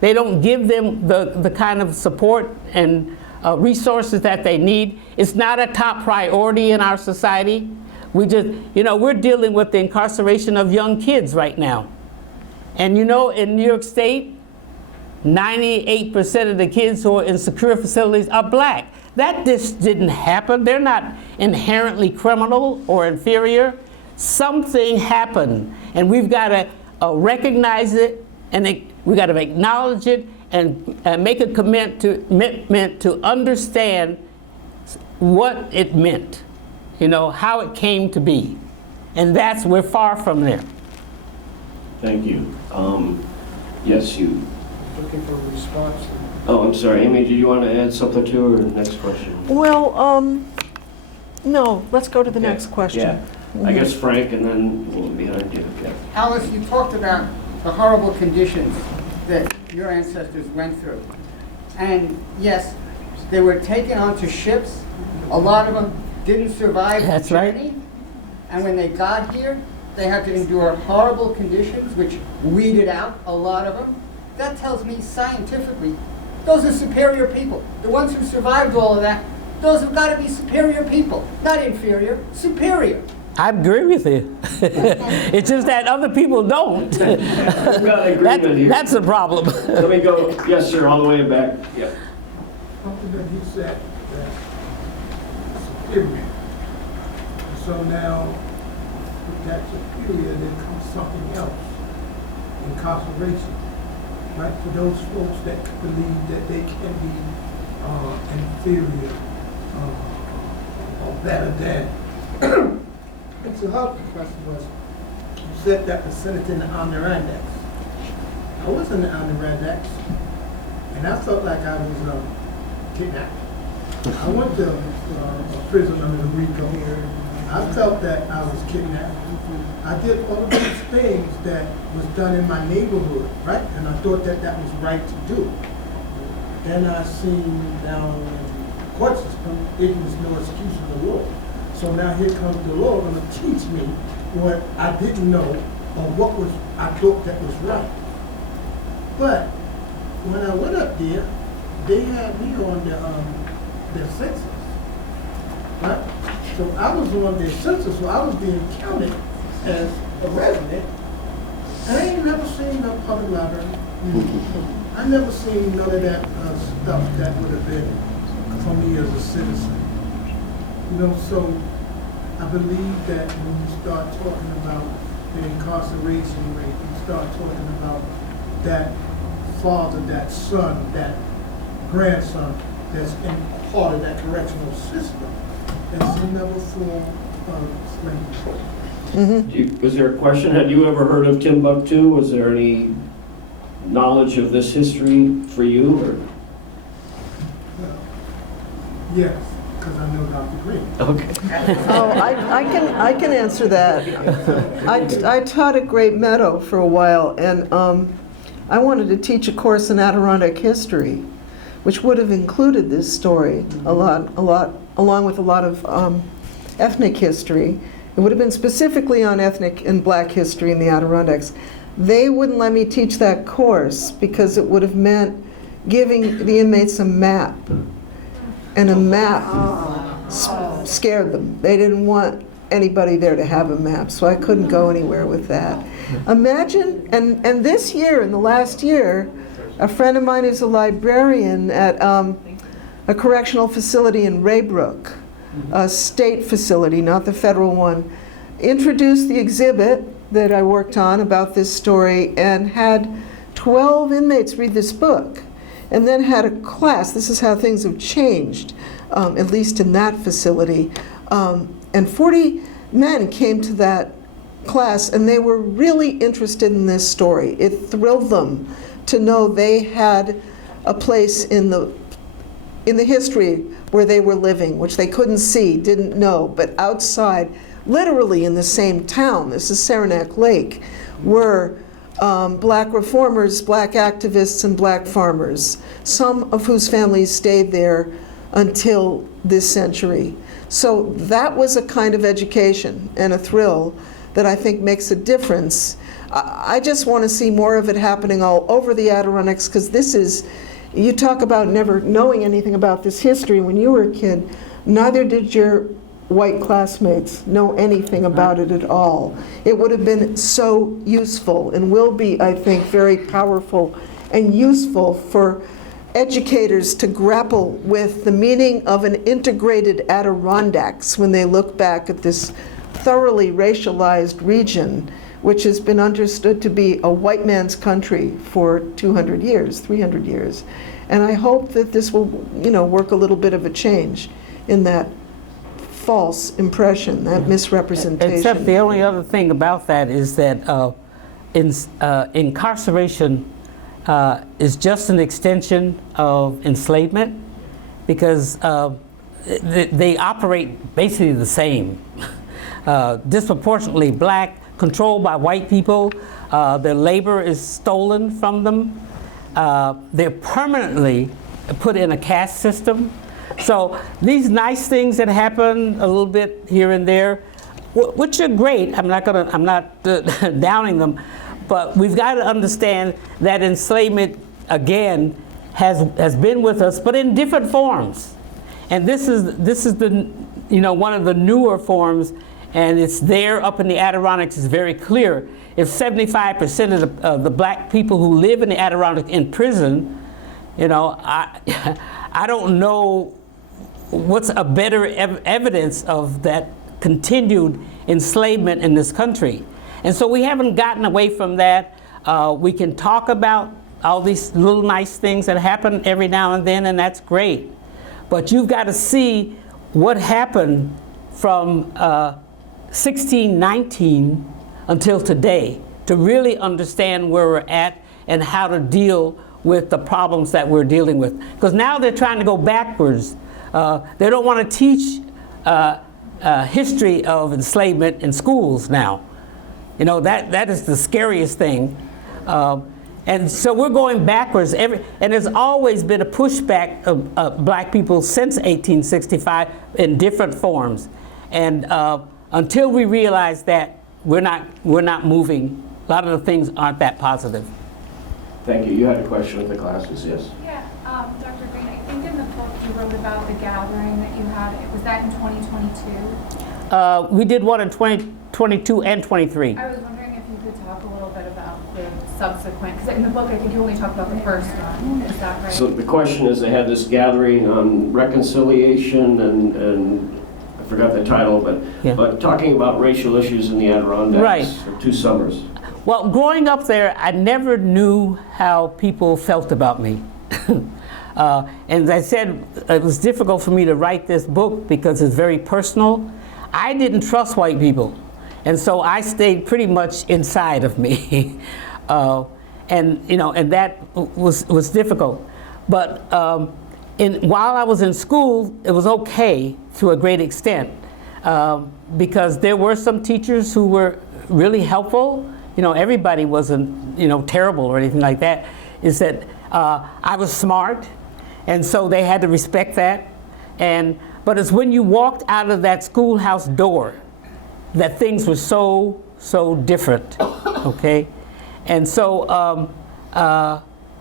They don't give them the kind of support and resources that they need. It's not a top priority in our society. We just, we're dealing with the incarceration of young kids right now. And in New York State, 98% of the kids who are in secure facilities are black. That just didn't happen. They're not inherently criminal or inferior. Something happened, and we've got to recognize it, and we got to acknowledge it, and make a commitment to understand what it meant, how it came to be. And we're far from there. Thank you. Yes, you. Looking for a response. Oh, I'm sorry. Amy, do you want to add something to her next question? Well, no, let's go to the Okay. next question. Yeah. I guess Frank, and then we'll be behind you. Okay. Alice, you talked about the horrible conditions that your ancestors went through. And yes, they were taken onto ships. A lot of them didn't survive That's the right. journey. And when they got here, they had to endure horrible conditions, which weeded out a lot of them. That tells me scientifically, those are superior people. The ones who survived all of that, those have got to be superior people. Not inferior, superior. I agree with you. It's just that other people don't. We've got an agreement here. That's the problem. Let me go. Yes, sir. All the way back. Yeah. Something that he said that superior. So now, with that superior, there comes something else. Incarceration. Right? For those folks that believe that they can be inferior or better than. And so how the question was, you said that was centered in the Adirondacks. I was in the Adirondacks, and I felt like I was kidnapped. I went to a prison under the RICO. I felt that I was kidnapped. I did all of these things that was done in my neighborhood, right? And I thought that that was right to do. Then I seen down in the court system, ignorance, no excuse in the law. So now here comes the law going to teach me what I didn't know or what was I thought that was right. But when I went up there, they had me on their census, right? So I was on their census, so I was being counted as a resident. And I ain't never seen no public library. I never seen none of that stuff that would have been for me as a citizen. So I believe that when you start talking about the incarceration rate, you start talking about that father, that son, that grandson that's in part of that correctional system, that's another form of slavery. Was there a question? Had you ever heard of Timbuktu? Was there any knowledge of this history for you? Or? Well, yes, because I know Dr. Green. Okay. Oh, I can answer that. I taught at Great Meadow for a while, and I wanted to teach a course in Adirondack history, which would have included this story a lot, along with a lot of ethnic history. It would have been specifically on ethnic and black history in the Adirondacks. They wouldn't let me teach that course because it would have meant giving the inmates a map. And a map scared them. They didn't want anybody there to have a map, so I couldn't go anywhere with that. Imagine, and this year, in the last year, a friend of mine is a librarian at a correctional facility in Raybrook, a state facility, not the federal one, introduced the exhibit that I worked on about this story and had 12 inmates read this book, and then had a class. This is how things have changed, at least in that facility. And 40 men came to that class, and they were really interested in this story. It thrilled them to know they had a place in the history where they were living, which they couldn't see, didn't know, but outside, literally in the same town, this is Saranac Lake, were black reformers, black activists, and black farmers, some of whose families stayed there until this century. So that was a kind of education and a thrill that I think makes a difference. I just want to see more of it happening all over the Adirondacks, because this is, you talk about never knowing anything about this history when you were a kid. Neither did your white classmates know anything about it at all. It would have been so useful and will be, I think, very powerful and useful for educators to grapple with the meaning of an integrated Adirondacks when they look back at this thoroughly racialized region, which has been understood to be a white man's country for 200 years, 300 years. And I hope that this will, work a little bit of a change in that false impression, that misrepresentation. Except the only other thing about that is that incarceration is just an extension of enslavement, because they operate basically the same. Disproportionately black, controlled by white people. Their labor is stolen from them. They're permanently put in a caste system. So these nice things that happen a little bit here and there, which are great, I'm not downing them, but we've got to understand that enslavement, again, has been with us, but in different forms. And this is the, one of the newer forms, and it's there up in the Adirondacks is very clear. If 75% of the black people who live in the Adirondack in prison, I don't know what's a better evidence of that continued enslavement in this country. And so we haven't gotten away from that. We can talk about all these little nice things that happen every now and then, and that's great. But you've got to see what happened from 1619 until today to really understand where we're at and how to deal with the problems that we're dealing with. Because now they're trying to go backwards. They don't want to teach history of enslavement in schools now. That is the scariest thing. And so we're going backwards. And there's always been a pushback of black people since 1865 in different forms. And until we realize that, we're not moving. A lot of the things aren't that positive. Thank you. You had a question with the classes, yes? Yeah, Dr. Green, I think in the book you wrote about the gathering that you had. Was that in 2022? We did one in 2022 and 23. I was wondering if you could talk a little bit about the subsequent, because in the book I think you only talked about the first one. Is that right? So the question is, they had this gathering on reconciliation and I forgot the title, but talking about racial issues in the Adirondacks for 2 summers. Well, growing up there, I never knew how people felt about me. And as I said, it was difficult for me to write this book because it's very personal. I didn't trust white people, and so I stayed pretty much inside of me. And that was difficult. But while I was in school, it was okay to a great extent, because there were some teachers who were really helpful. Everybody wasn't, terrible or anything like that. Is that I was smart, and so they had to respect that. But it's when you walked out of that schoolhouse door that things were so different, okay? And so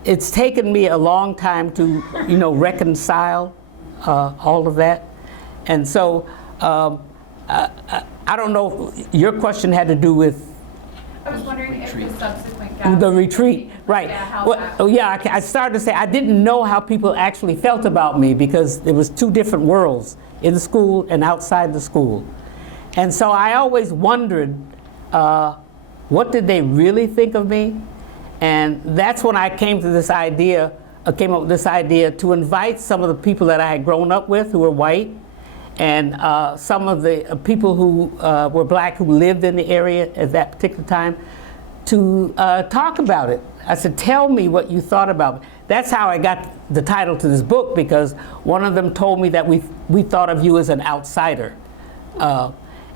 it's taken me a long time to, reconcile all of that. And so I don't know, your question had to do with I was wondering if the subsequent gathering. the retreat, right. Yeah, I started to say I didn't know how people actually felt about me because there was 2 different worlds, in the school and outside the school. And so I always wondered, what did they really think of me? And that's when I came up with this idea to invite some of the people that I had grown up with who were white, and some of the people who were black who lived in the area at that particular time, to talk about it. I said, tell me what you thought about it. That's how I got the title to this book, because one of them told me that we thought of you as an outsider.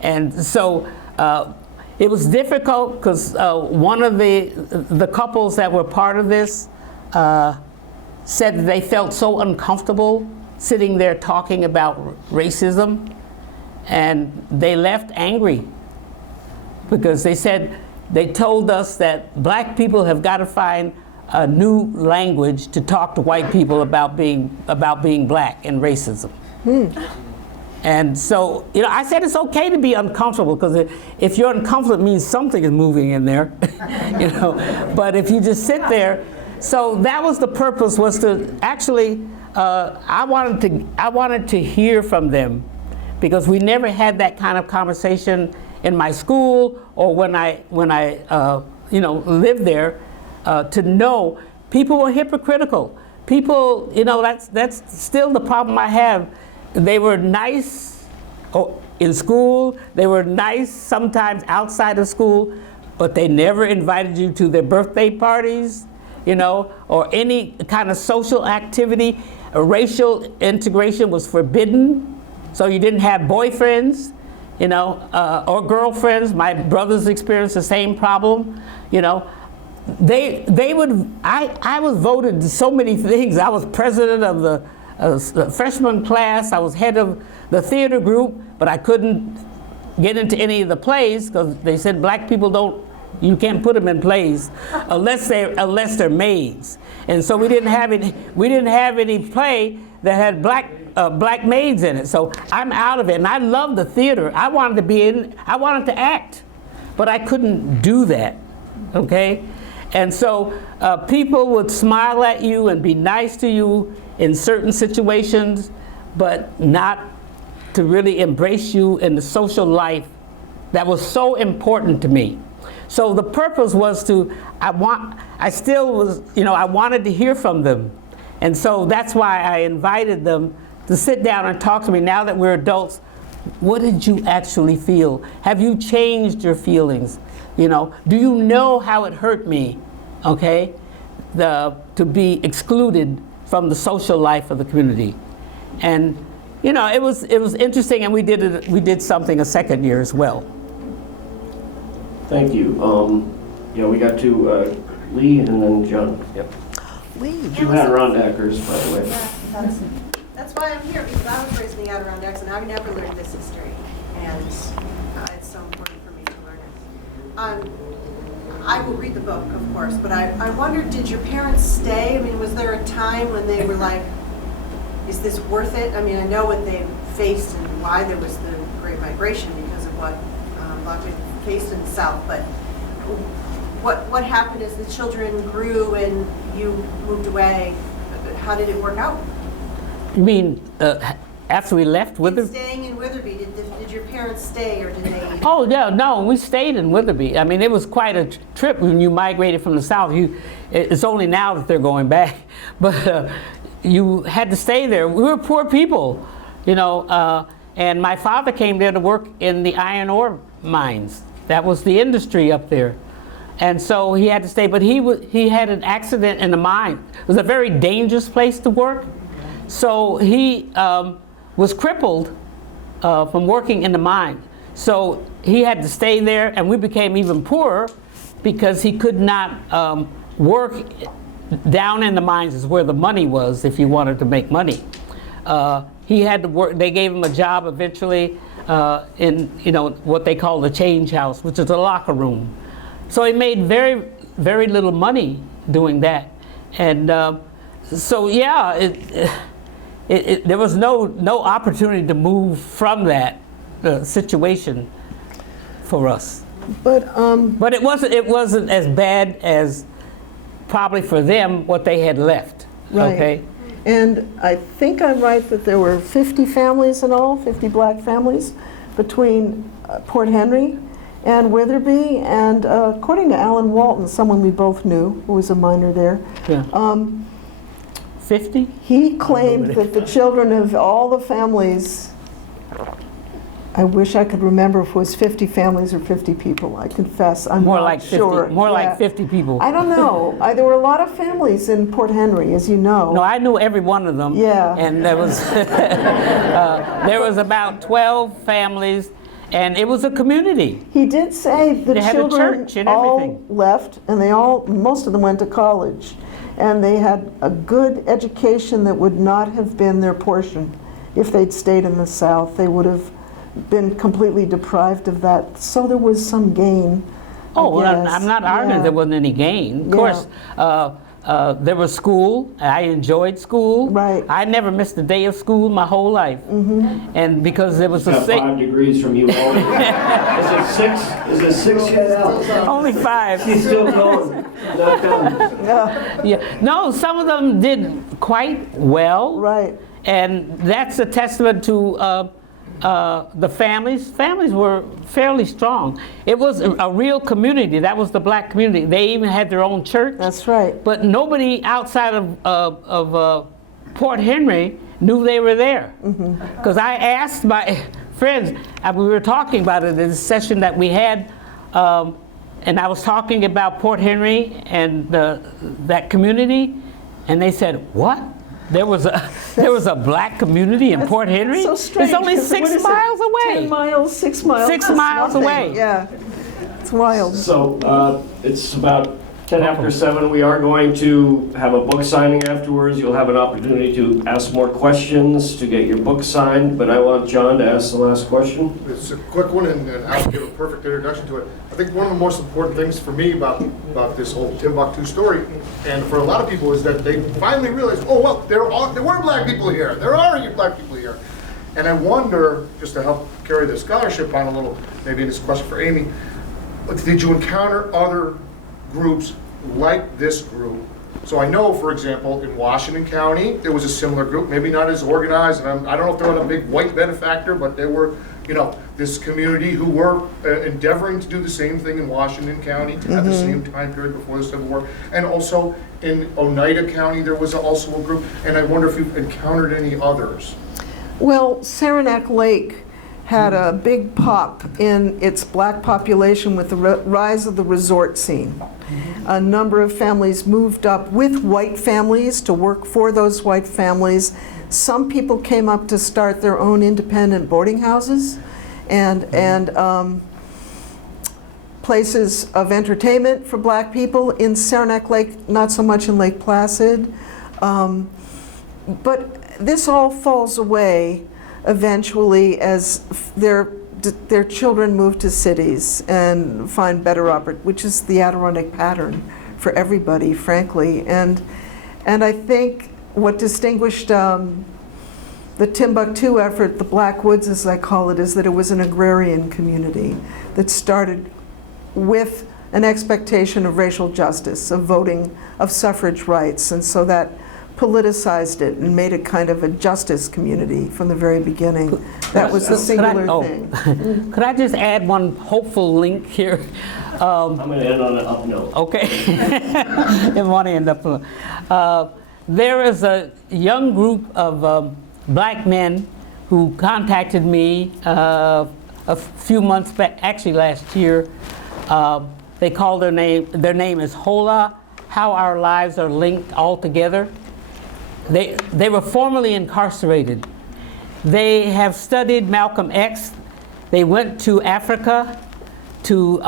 And so it was difficult because one of the couples that were part of this said that they felt so uncomfortable sitting there talking about racism, and they left angry because they told us that black people have got to find a new language to talk to white people about being black and racism. And so, I said it's okay to be uncomfortable, because if you're uncomfortable, it means something is moving in there, But if you just sit there, so that was the purpose, was to actually, I wanted to hear from them, because we never had that kind of conversation in my school or when I lived there, to know people were hypocritical. People, that's still the problem I have. They were nice in school, they were nice sometimes outside of school, but they never invited you to their birthday parties, or any kind of social activity. Racial integration was forbidden, so you didn't have boyfriends, or girlfriends. My brothers experienced the same problem, They would, I was voted to so many things. I was president of the freshman class. I was head of the theater group, but I couldn't get into any of the plays because they said black people you can't put them in plays unless they're maids. And so we didn't have any play that had black maids in it. So I'm out of it, and I love the theater. I wanted to act, but I couldn't do that, okay? And so people would smile at you and be nice to you in certain situations, but not to really embrace you in the social life that was so important to me. So the purpose was I wanted to hear from them. And so that's why I invited them to sit down and talk to me. Now that we're adults, what did you actually feel? Have you changed your feelings? Do you know how it hurt me, okay, to be excluded from the social life of the community? And it was interesting, and we did something a second year as well. Thank you. We got to Lee and then John. Yep. Lee. Two Adirondackers, by the way. That's why I'm here, because I was raised in the Adirondacks and I've never learned this history, and it's so important for me to learn it. I will read the book, of course, but I wondered, did your parents stay? I mean, was there a time when they were like, is this worth it? I mean, I know what they faced and why there was the Great Migration because of what black people faced in the South, but what happened as the children grew and you moved away? How did it work out? You mean after we left Witherbee? Staying in Witherbee, did your parents stay, or did they? Oh, yeah, no, we stayed in Witherbee. I mean, it was quite a trip when you migrated from the South. It's only now that they're going back, but you had to stay there. We were poor people, and my father came there to work in the iron ore mines. That was the industry up there. And so he had to stay, but he had an accident in the mine. It was a very dangerous place to work. So he was crippled from working in the mine. So he had to stay there, and we became even poorer because he could not work down in the mines is where the money was if you wanted to make money. He had to work, they gave him a job eventually in what they call the change house, which is a locker room. So he made very, very little money doing that. And so yeah, there was no opportunity to move from that situation for us. But it wasn't as bad as probably for them what they had left. Right. Okay. And I think I'm right that there were 50 families in all, 50 black families between Port Henry and Witherbee, and according to Alan Walton, someone we both knew, who was a miner there, Yeah. 50? he claimed that the children of all the families, I wish I could remember if it was 50 families or 50 people. I confess, I'm More not like 50. sure. More Yeah. like 50 people. I don't know. There were a lot of families in Port Henry, as you know. No, I knew every one of them. Yeah. And there was about 12 families, and it was a community. He did say the They had a children church and all everything. left, and most of them went to college. and they had a good education that would not have been their portion if they'd stayed in the South. They would have been completely deprived of that. So there was some gain. Oh, well, yes. I'm not arguing Yeah. there wasn't any gain. Of course, there was school. I enjoyed school. Right. I never missed a day of school my whole life. And because there was Got a 5 degrees from you all. Is it 6? Is it 6 yet, Al? only 5. She's still going. Not done. Yeah. No, some of them did quite well. Right. And that's a testament to the families. Families were fairly strong. It was a real community. That was the black community. They even had their own church. That's right. But nobody outside of Port Henry knew they were there. Because I asked my friends, we were talking about it in the session that we had, and I was talking about Port Henry and that community, and they said, "What? There was a black community in Port Henry? So strange. It's only 6 miles away. 10 miles, 6 miles. 6 That's miles nothing. away. Yeah. It's wild. So it's about 10 after 7. We are going to have a book signing afterwards. You'll have an opportunity to ask more questions to get your book signed, but I want John to ask the last question. It's a quick one, and I'll give a perfect introduction to it. I think one of the most important things for me about this whole Timbuktu story, and for a lot of people, is that they finally realize, oh, well, there were black people here. There are black people here. And I wonder, just to help carry the scholarship on a little, maybe this question for Amy, did you encounter other groups like this group? So I know, for example, in Washington County, there was a similar group, maybe not as organized, and I don't know if they were a big white benefactor, but they were, this community who were endeavoring to do the same thing in Washington County at the same time period before the Civil War. And also in Oneida County, there was also a group, and I wonder if you've encountered any others. Well, Saranac Lake had a big pop in its black population with the rise of the resort scene. A number of families moved up with white families to work for those white families. Some people came up to start their own independent boarding houses and places of entertainment for black people in Saranac Lake, not so much in Lake Placid. But this all falls away eventually as their children move to cities and find better opportunities, which is the Adirondack pattern for everybody, frankly. And I think what distinguished the Timbuktu effort, the Black Woods as I call it, is that it was an agrarian community that started with an expectation of racial justice, of voting, of suffrage rights, and so that politicized it and made it kind of a justice community from the very beginning. That was the singular thing. Could I just add one hopeful link here? I'm going to end on an up note. Okay. Didn't want to end up. There is a young group of black men who contacted me a few months back, actually last year. They call their name is HOLA, How Our Lives Are Linked All Together. They were formerly incarcerated. They have studied Malcolm X. They went to Africa to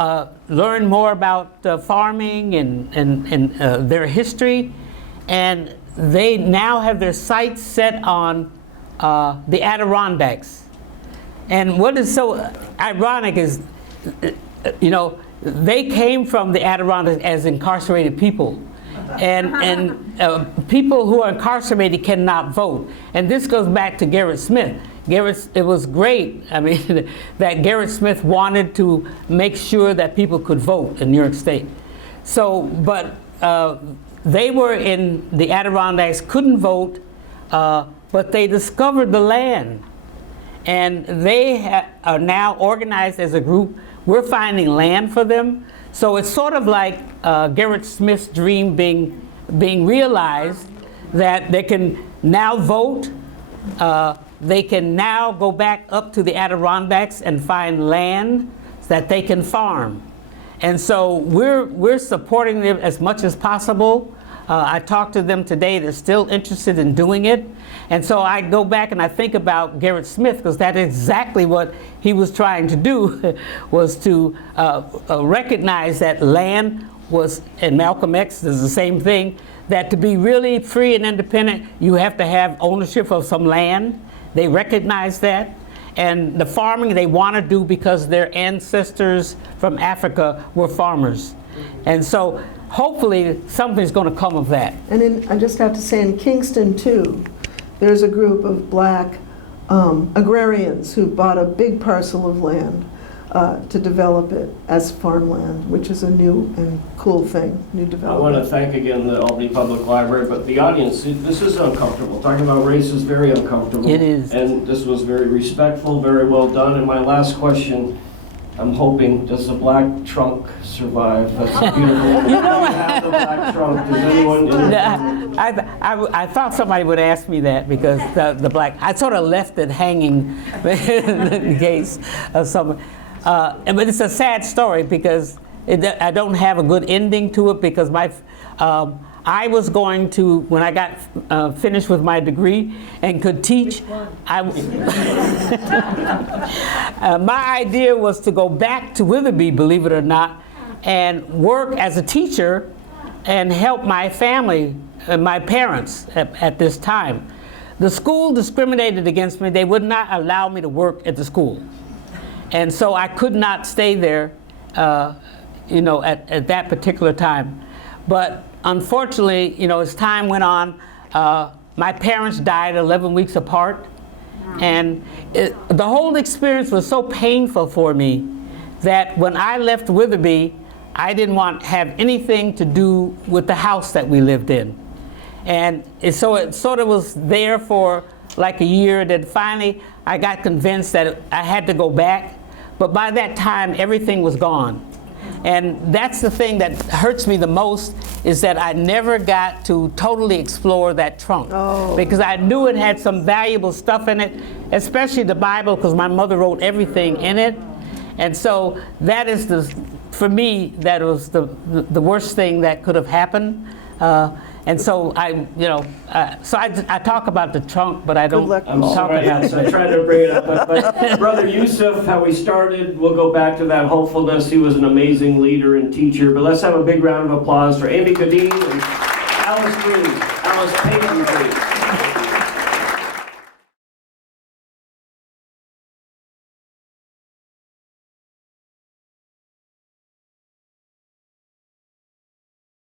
learn more about farming and their history, and they now have their sights set on the Adirondacks. And what is so ironic is, they came from the Adirondacks as incarcerated people. And people who are incarcerated cannot vote. And this goes back to Garrett Smith. It was great, that Garrett Smith wanted to make sure that people could vote in New York State. So, but they were in the Adirondacks, couldn't vote, but they discovered the land. And they are now organized as a group. We're finding land for them. So it's sort of like Garrett Smith's dream being realized, that they can now vote, they can now go back up to the Adirondacks and find land that they can farm. And so we're supporting them as much as possible. I talked to them today, they're still interested in doing it. And so I go back and I think about Garrett Smith, because that's exactly what he was trying to do, was to recognize that land was, and Malcolm X is the same thing, that to be really free and independent, you have to have ownership of some land. They recognize that. And the farming they want to do because their ancestors from Africa were farmers. And so hopefully something's going to come of that. And I just have to say, in Kingston too, there's a group of black agrarians who bought a big parcel of land to develop it as farmland, which is a new and cool thing, new I want development. to thank again the Albany Public Library, but the audience, this is uncomfortable. Talking about race is very uncomfortable. It is. And this was very respectful, very well done. And my last question, I'm hoping, does the black trunk survive? That's beautiful. You know what? Have the black trunk. Does anyone in the I thought somebody would ask me that because the black, I sort of left it hanging in case of some. But it's a sad story because I don't have a good ending to it because I was going to, when I got finished with my degree and could teach, my idea was to go back to Witherbee, believe it or not, and work as a teacher and help my family and my parents at this time. The school discriminated against me. They would not allow me to work at the school. And so I could not stay there, at that particular time. But unfortunately, as time went on, my parents died 11 weeks apart. And the whole experience was so painful for me that when I left Witherbee, I didn't want to have anything to do with the house that we lived in. And so it sort of was there for like a year. Then finally, I got convinced that I had to go back. But by that time, everything was gone. And that's the thing that hurts me the most, is that I never got to totally explore that trunk. Because I knew it had some valuable stuff in it, especially the Bible, because my mother wrote everything in it. And so that is for me, that was the worst thing that could have happened. And so I talk about the trunk, but I don't I'm talk sorry, about yes, I tried to bring it up, but Brother Yusuf, how we started, we'll go back to that hopefulness. He was an amazing leader and teacher, but let's have a big round of applause for Amy Godine and Alice Green. Alice, thank you, please.